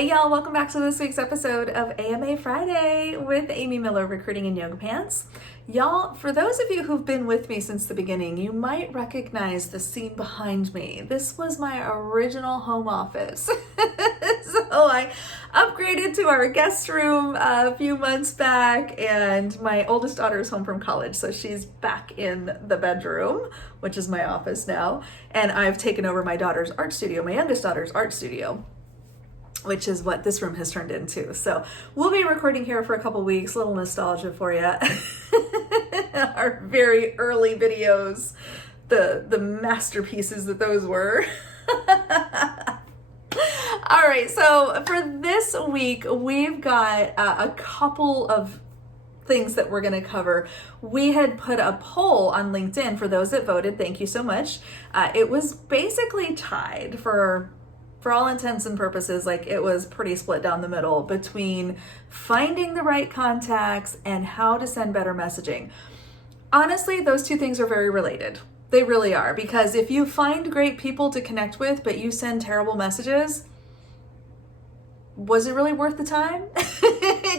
Hey y'all, welcome back to this week's episode of AMA Friday with Amy Miller, Recruiting in Yoga Pants. Y'all, for those of you who've been with me since the beginning, you might recognize the scene behind me. This was my original home office. So I upgraded to our guest room a few months back, and my oldest daughter is home from college, so she's back in the bedroom, which is my office now, and I've taken over my daughter's art studio, my youngest daughter's art studio, which is what this room has turned into. So we'll be recording here for a couple weeks, a little nostalgia for you. Our very early videos, the masterpieces that those were. All right, so for this week, we've got a couple of things that we're going to cover. We had put a poll on LinkedIn for those that voted. Thank you so much. It was basically tied for all intents and purposes. Like, it was pretty split down the middle between finding the right contacts and how to send better messaging. Honestly, those two things are very related. They really are, because if you find great people to connect with, but you send terrible messages, was it really worth the time?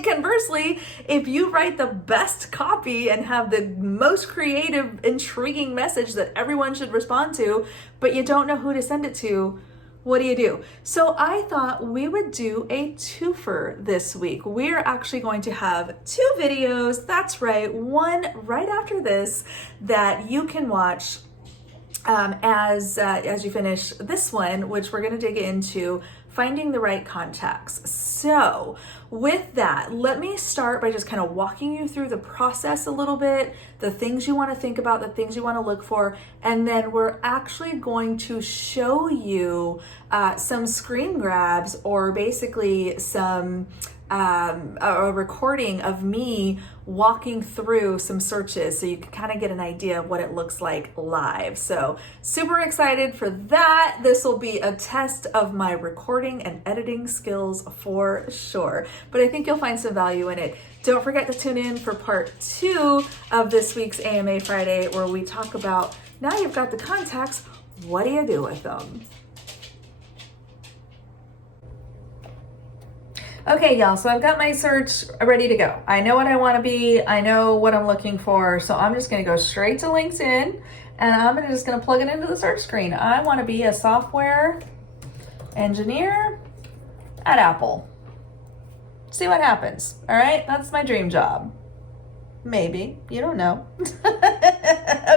Conversely, if you write the best copy and have the most creative, intriguing message that everyone should respond to, but you don't know who to send it to, what do you do? So I thought we would do a twofer this week. We're actually going to have two videos. That's right, one right after this that you can watch as you finish this one, which we're going to dig into finding the right contacts. So with that, let me start by just kind of walking you through the process a little bit, the things you want to think about, the things you want to look for, and then we're actually going to show you some screen grabs, or basically some a recording of me walking through some searches so you can kind of get an idea of what it looks like live. So super excited for that. This will be a test of my recording and editing skills for sure, but I think you'll find some value in it. Don't forget to tune in for part 2 of this week's AMA Friday, where we talk about, now you've got the contacts, what do you do with them? Okay, y'all, so I've got my search ready to go. I know what I want to be. I know what I'm looking for. So I'm just going to go straight to LinkedIn, and I'm just going to plug it into the search screen. I want to be a software engineer at Apple. See what happens. All right, that's my dream job. Maybe, you don't know.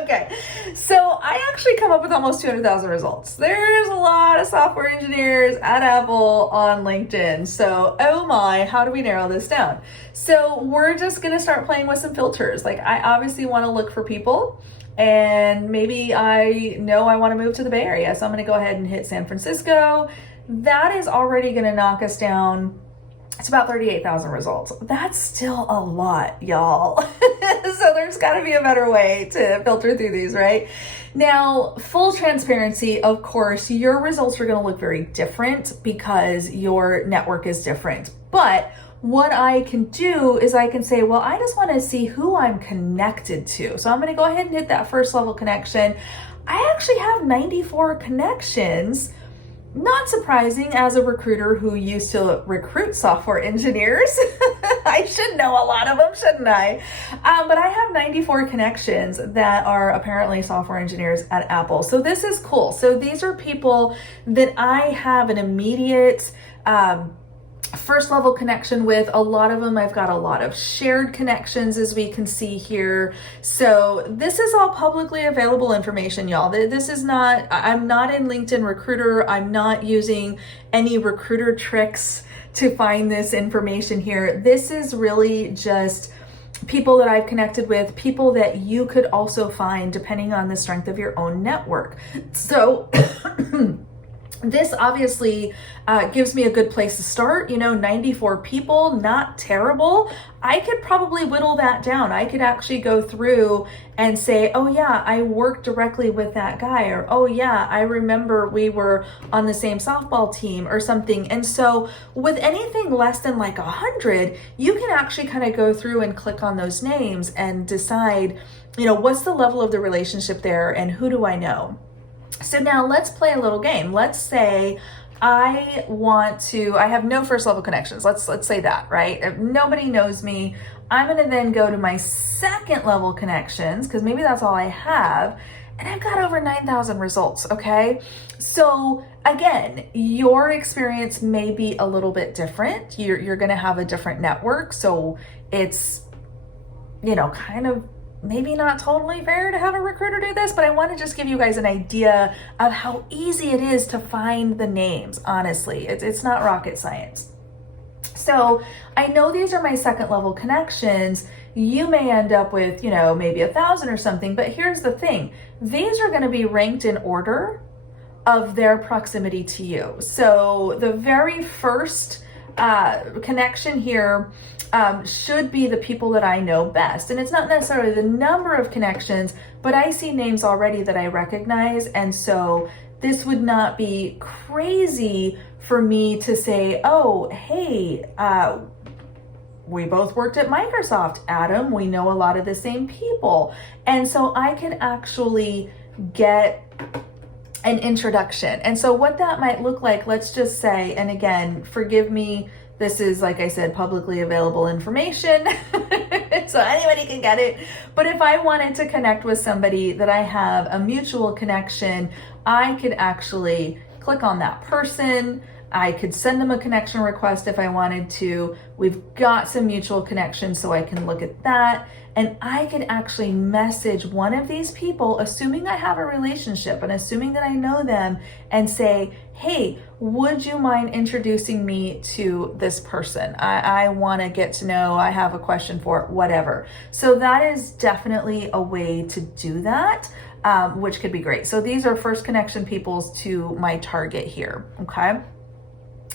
Okay, so I actually come up with almost 200,000 results. There's a lot of software engineers at Apple on LinkedIn. So, oh my, how do we narrow this down? So we're just gonna start playing with some filters. Like, I obviously wanna look for people, and maybe I know I wanna move to the Bay Area. So I'm gonna go ahead and hit San Francisco. That is already gonna knock us down. It's about 38,000 results. That's still a lot, y'all. So there's got to be a better way to filter through these, right? Now, full transparency, of course, your results are going to look very different because your network is different. But what I can do is I can say, well, I just want to see who I'm connected to. So I'm going to go ahead and hit that first level connection. I actually have 94 connections. Not surprising, as a recruiter who used to recruit software engineers. I should know a lot of them, shouldn't I? But I have 94 connections that are apparently software engineers at Apple. So this is cool. So these are people that I have an immediate first level connection with. A lot of them I've got a lot of shared connections, as we can see here. So this is all publicly available information, y'all. This is not, I'm not in LinkedIn Recruiter. I'm not using any recruiter tricks to find this information here. This is really just people that I've connected with, people that you could also find depending on the strength of your own network. So this obviously gives me a good place to start. 94 people, not terrible. I could probably whittle that down. I could actually go through and say, oh yeah, I worked directly with that guy, or oh yeah, I remember we were on the same softball team or something. And so with anything less than like 100, you can actually kind of go through and click on those names and decide, what's the level of the relationship there and who do I know? So now let's play a little game. Let's say I have no first level connections. Let's say that, right? If nobody knows me, I'm going to then go to my second level connections, because maybe that's all I have. And I've got over 9,000 results. Okay. So again, your experience may be a little bit different. You're going to have a different network. So it's, kind of maybe not totally fair to have a recruiter do this, but I want to just give you guys an idea of how easy it is to find the names. Honestly, it's not rocket science. So I know these are my second level connections. You may end up with, maybe 1,000 or something, but here's the thing. These are going to be ranked in order of their proximity to you. So the very first connection here should be the people that I know best. And it's not necessarily the number of connections, but I see names already that I recognize. And so this would not be crazy for me to say, oh, hey, we both worked at Microsoft, Adam. We know a lot of the same people. And so I can actually get an introduction. And so what that might look like, let's just say, and again, forgive me, this is, like I said, publicly available information, so anybody can get it. But if I wanted to connect with somebody that I have a mutual connection, I could actually click on that person. I could send them a connection request if I wanted to. We've got some mutual connections, so I can look at that. And I can actually message one of these people, assuming I have a relationship and assuming that I know them, and say, hey, would you mind introducing me to this person? I want to get to know, I have a question for it, whatever. So that is definitely a way to do that, which could be great. So these are first connection peoples to my target here, okay?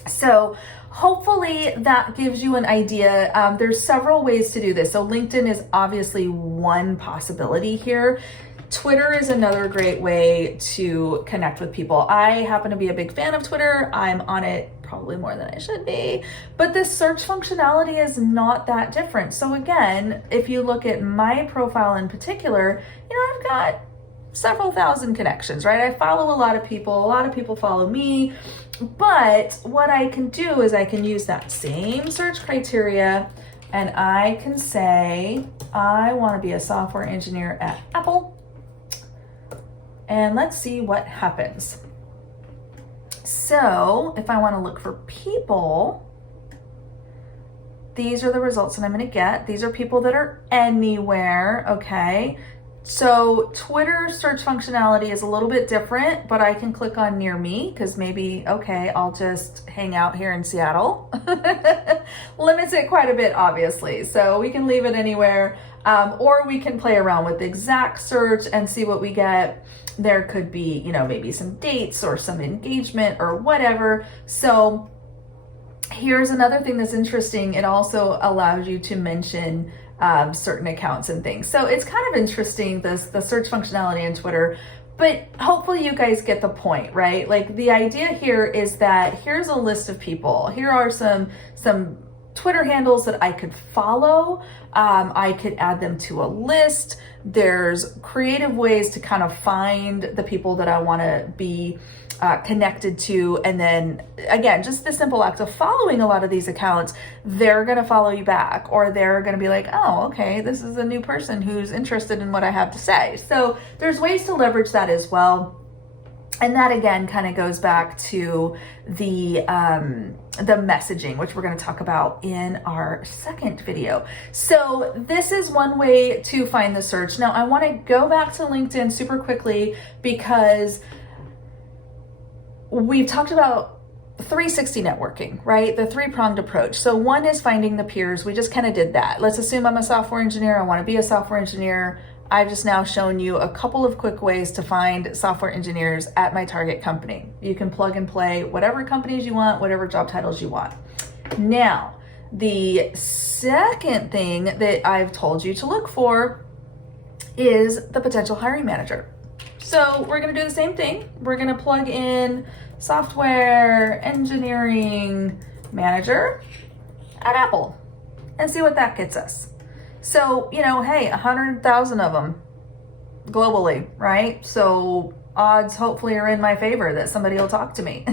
So hopefully that gives you an idea. There's several ways to do this. So LinkedIn is obviously one possibility here. Twitter is another great way to connect with people. I happen to be a big fan of Twitter. I'm on it probably more than I should be, but the search functionality is not that different. So again, if you look at my profile in particular, I've got several thousand connections, right? I follow a lot of people follow me, but what I can do is I can use that same search criteria and I can say, I want to be a software engineer at Apple, and let's see what happens. So if I want to look for people, these are the results that I'm going to get. These are people that are anywhere, okay? So Twitter search functionality is a little bit different, but I can click on near me because maybe, okay, I'll just hang out here in Seattle. Limits it quite a bit, obviously. So we can leave it anywhere, or we can play around with the exact search and see what we get. There could be, maybe some dates or some engagement or whatever. So here's another thing that's interesting. It also allows you to mention certain accounts and things. So it's kind of interesting, the search functionality in Twitter, but hopefully you guys get the point, right? Like the idea here is that here's a list of people. Here are some Twitter handles that I could follow. I could add them to a list. There's creative ways to kind of find the people that I want to be connected to. And then again, just the simple act of following a lot of these accounts, they're going to follow you back, or they're going to be like, oh, okay, this is a new person who's interested in what I have to say. So there's ways to leverage that as well. And that again kind of goes back to the messaging, which we're going to talk about in our second video. So this is one way to find the search. Now I want to go back to LinkedIn super quickly because we've talked about 360 networking, right? The three-pronged approach. So one is finding the peers. We just kind of did that. Let's assume I'm a software engineer. I want to be a software engineer. I've just now shown you a couple of quick ways to find software engineers at my target company. You can plug and play whatever companies you want, whatever job titles you want. Now, the second thing that I've told you to look for is the potential hiring manager. So we're going to do the same thing. We're going to plug in software engineering manager at Apple and see what that gets us. So, hey, 100,000 of them globally, right? So odds hopefully are in my favor that somebody will talk to me.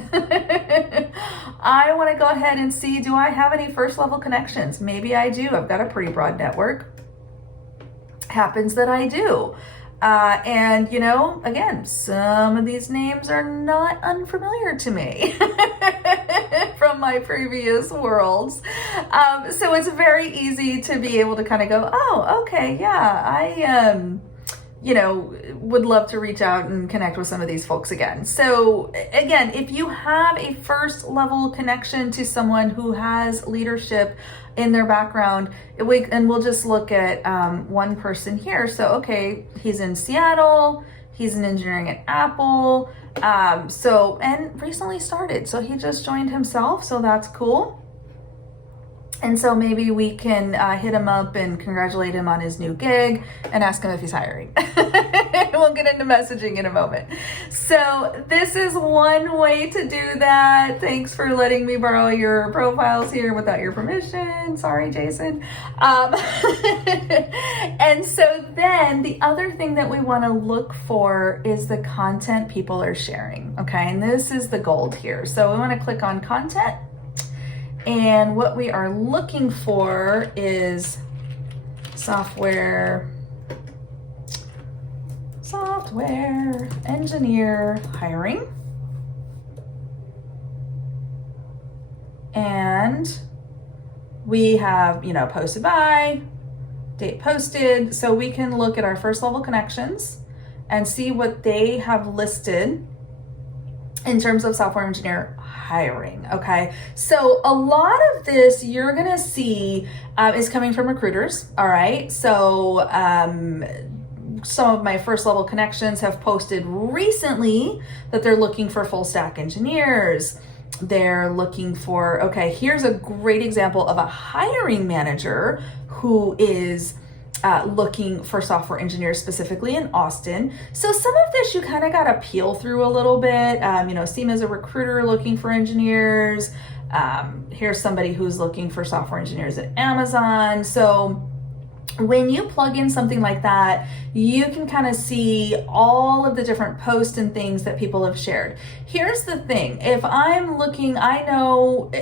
I want to go ahead and see, do I have any first level connections? Maybe I do. I've got a pretty broad network. Happens that I do. And you know, again, some of these names are not unfamiliar to me from my previous worlds. So it's very easy to be able to kind of go, oh, okay, yeah, I you know, would love to reach out and connect with some of these folks again. So again, if you have a first level connection to someone who has leadership in their background, we'll just look at one person here. So, okay, he's in Seattle, he's in engineering at Apple, and recently started. So he just joined himself, so that's cool. And so maybe we can hit him up and congratulate him on his new gig and ask him if he's hiring. We'll get into messaging in a moment. So this is one way to do that. Thanks for letting me borrow your profiles here without your permission. Sorry, Jason. And so then the other thing that we want to look for is the content people are sharing. Okay, and this is the gold here. So we want to click on content. And what we are looking for is software engineer hiring. And we have, you know, posted by, date posted. So we can look at our first level connections and see what they have listed in terms of software engineer hiring. Okay, so a lot of this you're gonna see is coming from recruiters. All right, so some of my first level connections have posted recently that they're looking for full stack engineers. They're looking for, okay, here's a great example of a hiring manager who is looking for software engineers specifically in Austin. So some of this you kind of got to peel through a little bit. You know, Seema is a recruiter looking for engineers. Here's somebody who's looking for software engineers at Amazon. So when you plug in something like that, you can kind of see all of the different posts and things that people have shared. Here's the thing. If I'm looking, I know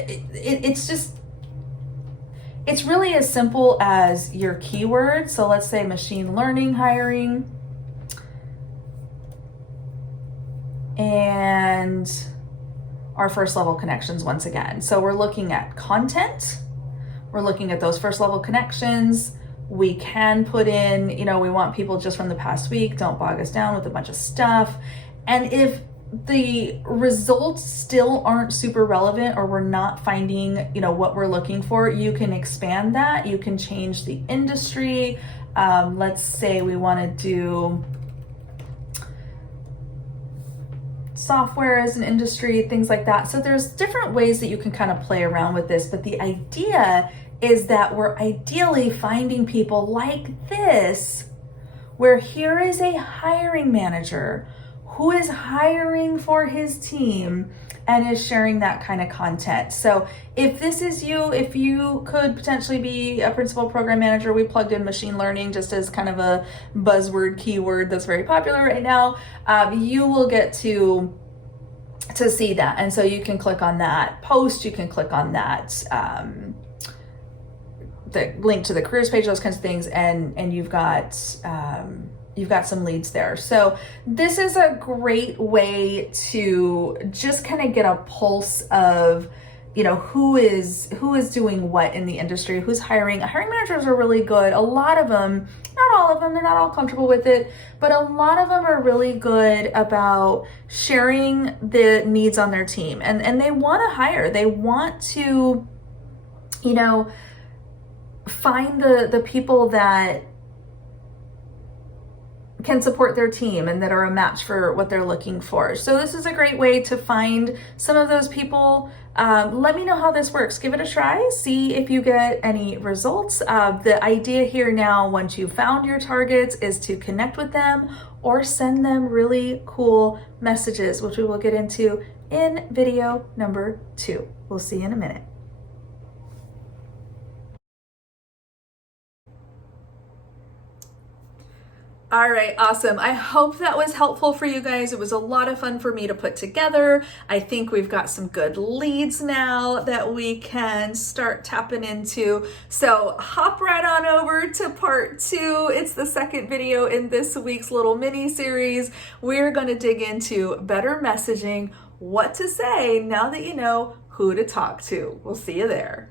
it's really as simple as your keyword. So let's say machine learning hiring. And our first level connections once again. So we're looking at content. We're looking at those first level connections. We can put in, you know, we want people just from the past week. Don't bog us down with a bunch of stuff. And if the results still aren't super relevant or we're not finding, you know, what we're looking for, you can expand that. You can change the industry. Let's say we want to do software as an industry, things like that. So there's different ways that you can kind of play around with this, but the idea is that we're ideally finding people like this, where here is a hiring manager who is hiring for his team and is sharing that kind of content. So if this is you, if you could potentially be a principal program manager, we plugged in machine learning just as kind of a buzzword keyword that's very popular right now, you will get to see that. And so you can click on that post, you can click on that the link to the careers page, those kinds of things, and you've got some leads there. So this is a great way to just kind of get a pulse of, you know, who is doing what in the industry, who's hiring. Hiring managers are really good. A lot of them, not all of them, they're not all comfortable with it, but a lot of them are really good about sharing the needs on their team. And they want to hire. They want to, you know, find the people that can support their team and that are a match for what they're looking for. So this is a great way to find some of those people. Let me know how this works. Give it a try. See if you get any results. The idea here now, once you've found your targets, is to connect with them or send them really cool messages, which we will get into in video number 2. We'll see you in a minute. All right, awesome. I hope that was helpful for you guys. It was a lot of fun for me to put together. I think we've got some good leads now that we can start tapping into. So hop right on over to part 2. It's the second video in this week's little mini series. We're going to dig into better messaging, what to say now that you know who to talk to. We'll see you there.